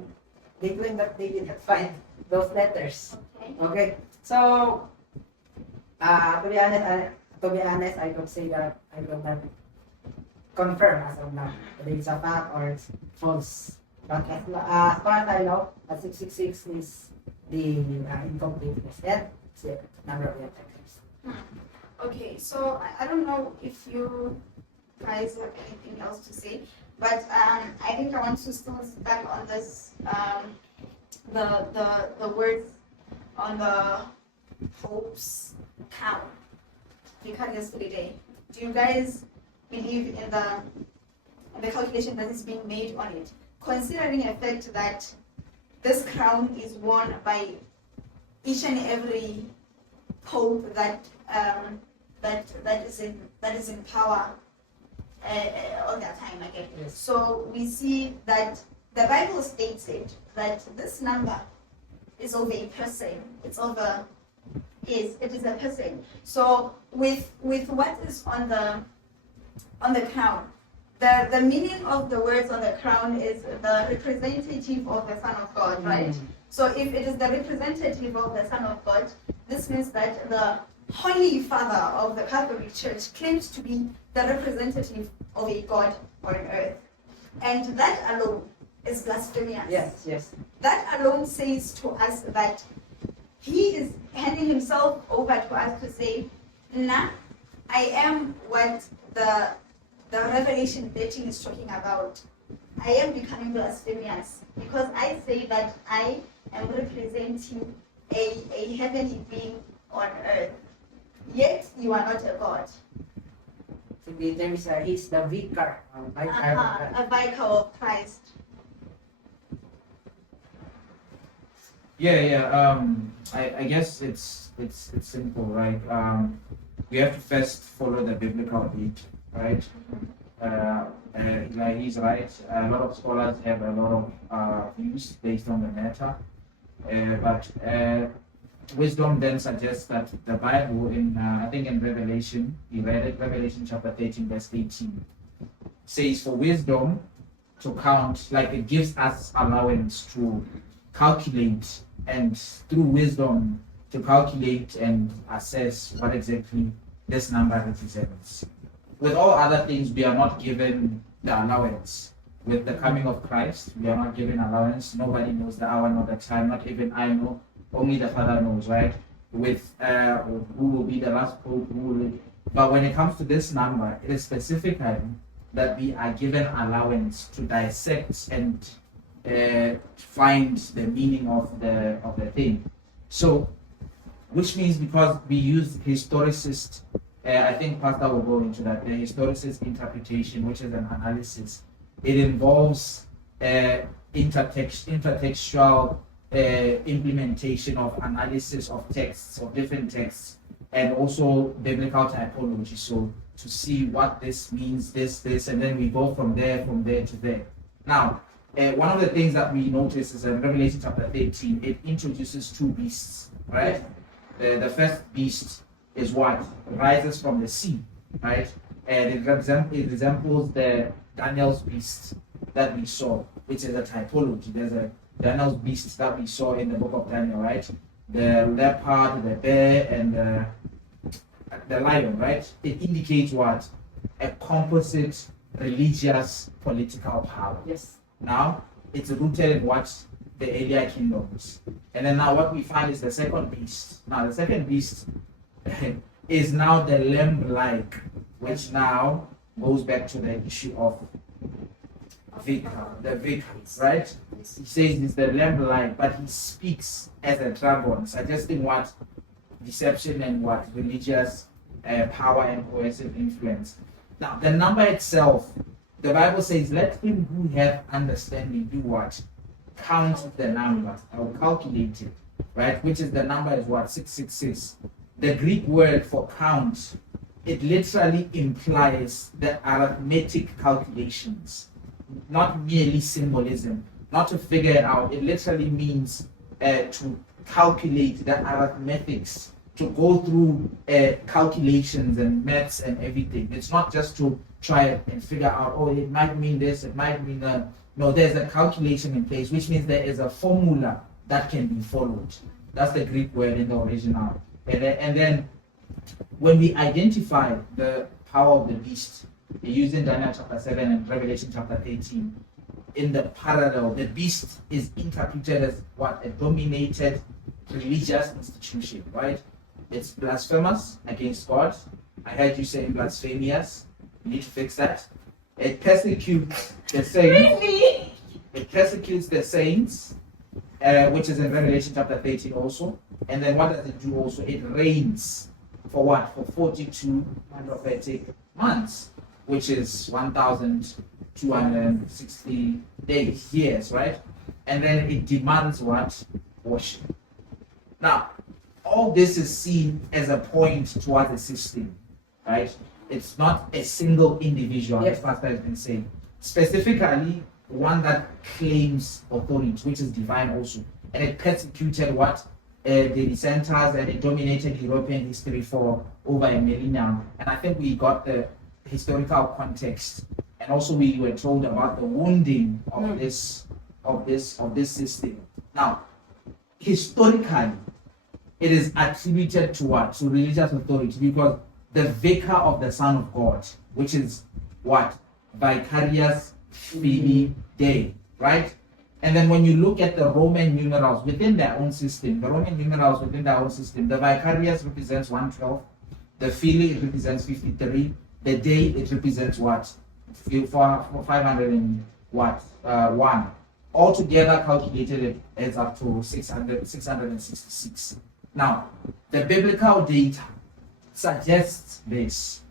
they claim that they did not find those letters. Okay. Okay, so to be honest, I don't say that I don't have confirm as of now whether it's a fact or it's false. But as far as I know, 666 is the incompleteness. And it's the number of letters. Okay, so I don't know if you guys have anything else to say, but I think I want to still sit back on this, the words on the Pope's crown, vicarious filidae. Do you guys believe in the calculation that is being made on it, considering the fact that this crown is worn by each and every pope that is in power all that time again. Yes. So we see that the Bible states that this number is of a person. It's of a it is a person. So with what is on the crown, the meaning of the words on the crown is the representative of the Son of God, right? So if it is the representative of the Son of God, this means that the Holy Father of the Catholic Church claims to be the representative of a God on earth. And that alone is blasphemous. Yes. That alone says to us that he is handing himself over to us to say, nah, I am what the Revelation 13 is talking about. I am becoming blasphemous because I say that I am representing a heavenly being on earth. Yet you are not a God. So there is he's the vicar. A vicar of Christ. I guess it's simple, right? We have to first follow the biblical lead, right? Like he's right. A lot of scholars have a lot of views based on the matter, but wisdom then suggests that the Bible, in I think in Revelation, you read it, Revelation chapter 13, verse 18, says for wisdom to count, like it gives us allowance to calculate, and through wisdom to calculate and assess what exactly this number represents. With all other things, we are not given the allowance. With the coming of Christ, we are not given allowance. Nobody knows the hour nor the time, not even I know. Only the Father knows, right? With who will be the last pope, but when it comes to this number, it is specifically that we are given allowance to dissect and find the meaning of the thing. So, which means because we use historicist, I think Pastor will go into that, the historicist interpretation, which is an analysis. It involves intertextual implementation of analysis of texts, of different texts, and also biblical typology. So to see what this means, this, and then we go from there to there. Now, one of the things that we notice is in Revelation chapter 13, it introduces two beasts, right? The first beast is what rises from the sea, right? And it resembles the Daniel's beast that we saw, which is a typology. There's a Daniel's beast that we saw in the book of Daniel, right? The leopard, the bear, and the lion, right? It indicates what? A composite religious political power. Yes. Now, it's rooted in what? the earlier kingdoms. And then now what we find is the second beast. Now the second beast is now the lamb-like, which now goes back to the issue of vicar, the vicar, right? He says it's the lamb-like, but he speaks as a dragon, suggesting what deception and what religious power and coercive influence. Now, the number itself, the Bible says, let him who have understanding do what? Count the number or calculate it, right? Which is the number is what? 666. The Greek word for count, it literally implies the arithmetic calculations, not merely symbolism, not to figure it out. It literally means to calculate the arithmetics, to go through calculations and maths and everything. It's not just to try and figure out, oh, it might mean this, it might mean that. No, there's a calculation in place, which means there is a formula that can be followed. That's the Greek word in the original. And then when we identify the power of the beast, using Daniel chapter 7 and Revelation chapter 18, in the parallel, the beast is interpreted as what? A dominated religious institution, right? It's blasphemous against God. I heard you saying blasphemous. You need to fix that. It persecutes the saints. Really? It persecutes the saints, which is in Revelation chapter 13 also. And then what does it do also? It reigns for what? For 42 prophetic months, which is 1,260 days, years, right? And then it demands what? Worship. Now, all this is seen as a point towards a system, right? It's not a single individual, Yes. as Pastor has been saying. Specifically, one that claims authority, which is divine also. And it persecuted what? The dissenters, and it dominated European history for over a millennium. And I think we got the historical context. And also we were told about the wounding of this system. Now, historically, it is attributed to what? To religious authority, because the vicar of the Son of God, which is what? Vicarius Filii Dei, right? And then when you look at the Roman numerals within their own system, the vicarius represents 112, the Filii represents 53, the Dei it represents what? For 500 and what? 1. Altogether calculated it adds up to 666. Now, the biblical data suggests this.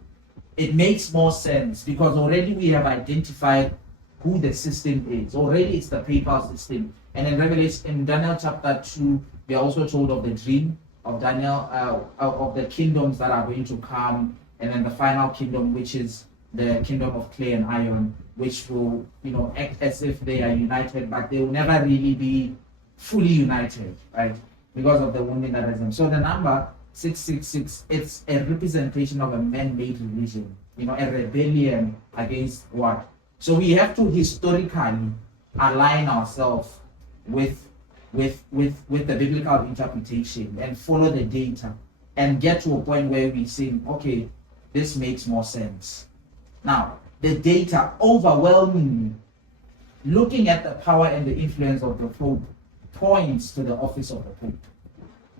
It makes more sense because already we have identified who the system is. Already it's the papal system. And in Revelation, in Daniel chapter 2, we are also told of the dream of Daniel, of the kingdoms that are going to come, and then the final kingdom, which is the kingdom of clay and iron, which will, act as if they are united, but they will never really be fully united, right? Because of the wounding that has them. So the number 666, it's a representation of a man-made religion, a rebellion against what? So we have to historically align ourselves with the biblical interpretation and follow the data and get to a point where we say, okay, this makes more sense. Now, the data overwhelmingly, looking at the power and the influence of the Pope, points to the office of the Pope.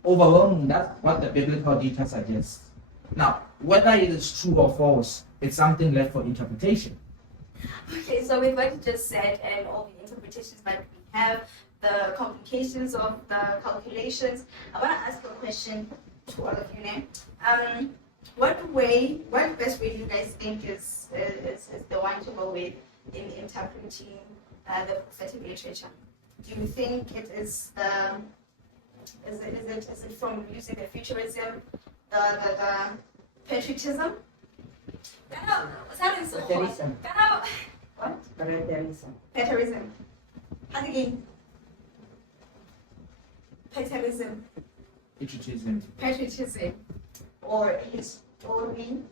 Overwhelming, that's what the biblical data suggests. Now, whether it is true or false, it's something left for interpretation. Okay, so with what you just said and all the interpretations that we have, the complications of the calculations, I want to ask you a question to all of you now. What best way do you guys think is the one to go with in interpreting the prophetic literature? Do you think it is is it from using the futurism, the patriotism? Preterism. What? Preterism. Preterism. And again. Preterism. Patriotism. Or historicism.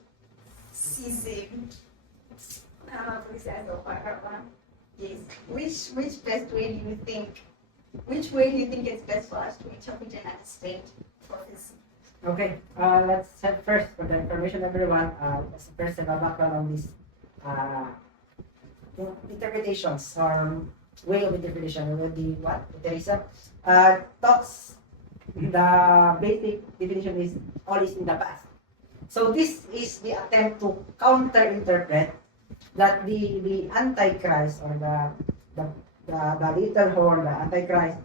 I don't know if we said so far. Yes. Which best way do you think? Which way do you think it's best for us to interpret and understand prophecy? Okay, let's have first for the information everyone. Let's first have a background on these interpretations or way of interpretation, or the what? Teresa talks, the basic definition is all is in the past. So this is the attempt to counter-interpret that the Antichrist, or the little horn, the Antichrist,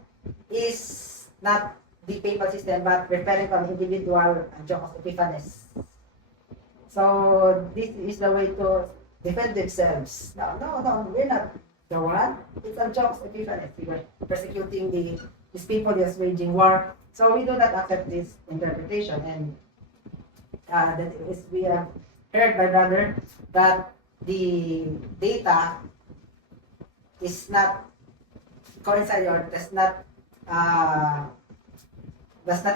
is not the papal system, but referring to an individual Antiochus Epiphanes. So this is the way to defend themselves. No, we're not the one. It's Antiochus Epiphanes. We were persecuting these people, just waging war. So we do not accept this interpretation. And that is, we have heard by brother that the data is not coincide, or does not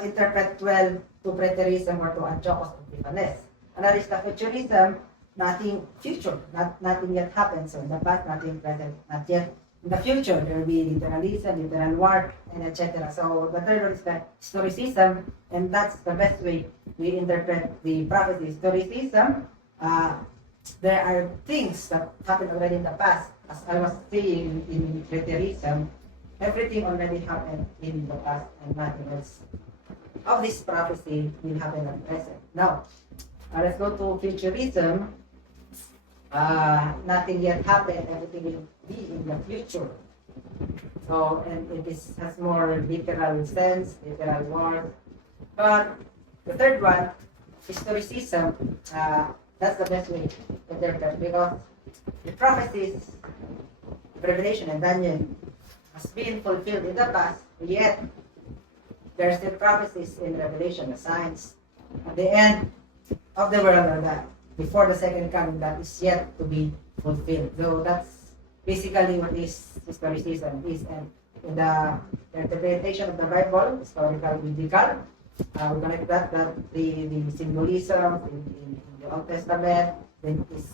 interpret well to preterism or to Antiochus Epiphanes. Another is the futurism, nothing future, nothing yet happened. So in the past, nothing present, not yet. In the future, there will be literalism, literal war, and etc. So the third one is the historicism, and that's the best way we interpret the prophecy. Historicism, there are things that happened already in the past. As I was saying in preterism, everything already happened in the past, and nothing else of this prophecy will happen at present. Now, let's go to futurism. Nothing yet happened, everything will be in the future. So, and has more literal sense, literal word. But the third one, historicism, that's the best way to interpret, because the prophecies, Revelation and Daniel, has been fulfilled in the past, yet there are still prophecies in Revelation, the signs at the end of the world, or that before the second coming, that is yet to be fulfilled. So that's basically what this historicism is. And in the interpretation of the Bible, historical, biblical, we're going to that the symbolism in the Old Testament, then is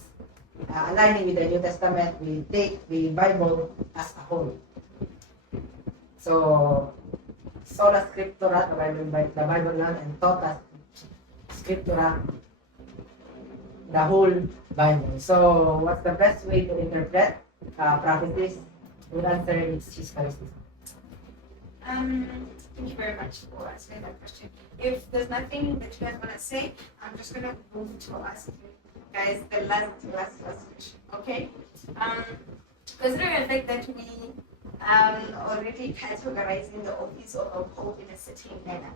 aligning with the New Testament. We take the Bible as a whole. So sola scriptura, the Bible learned and taught us scriptura, the whole Bible. So what's the best way to interpret prophecies? Good answer is historicism. Thank you very much for answering that question. If there's nothing that you guys want to say, I'm just going to move to ask you guys the last question. Okay? Considering the fact that we already categorizing the office of a pope in a certain manner,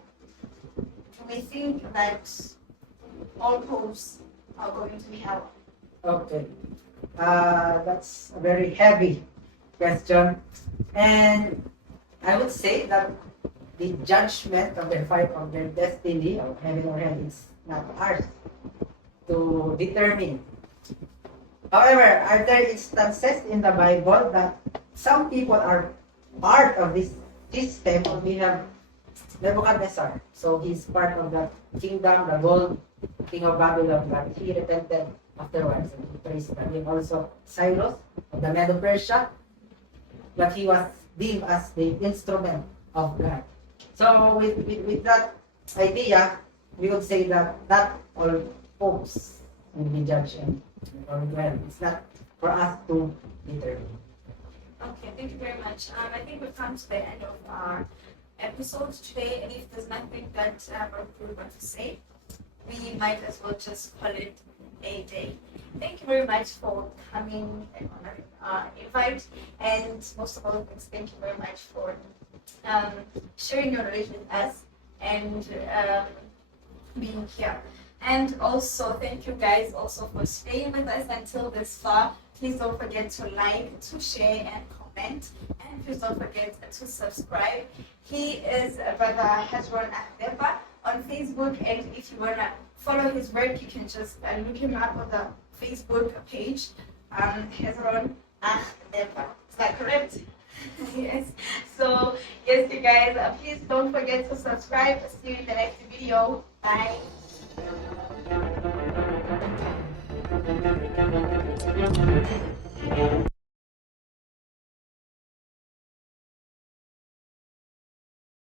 do we think that all popes are going to hell? Okay. That's a very heavy question. And I would say that the judgment of their fight, of their destiny, of heaven or hell, is not ours to determine. However, are there instances in the Bible that some people are part of this system? We have Nebuchadnezzar. So he's part of the kingdom, the gold king of Babylon, but he repented afterwards and he praised God. And also Cyrus of the Medo-Persia, that he was deemed as the instrument of God. So with that idea, we would say that not all popes will be judged and well, it's not for us to determine. Okay, thank you very much. I think we've come to the end of our episode today, and if there's nothing that we want to say, we might as well just call it a day. Thank you very much for coming and honoring our invite, and most of all, thank you very much for sharing your knowledge with us and being here. And also, thank you guys also for staying with us until this far. Please don't forget to like, to share, and comment. And please don't forget to subscribe. He is Brother Hezron Akhdeba on Facebook. And if you want to follow his work, you can just look him up on the Facebook page, Hezron Akhdeba. Is that correct? Yes. So, yes, you guys, please don't forget to subscribe. See you in the next video. Bye.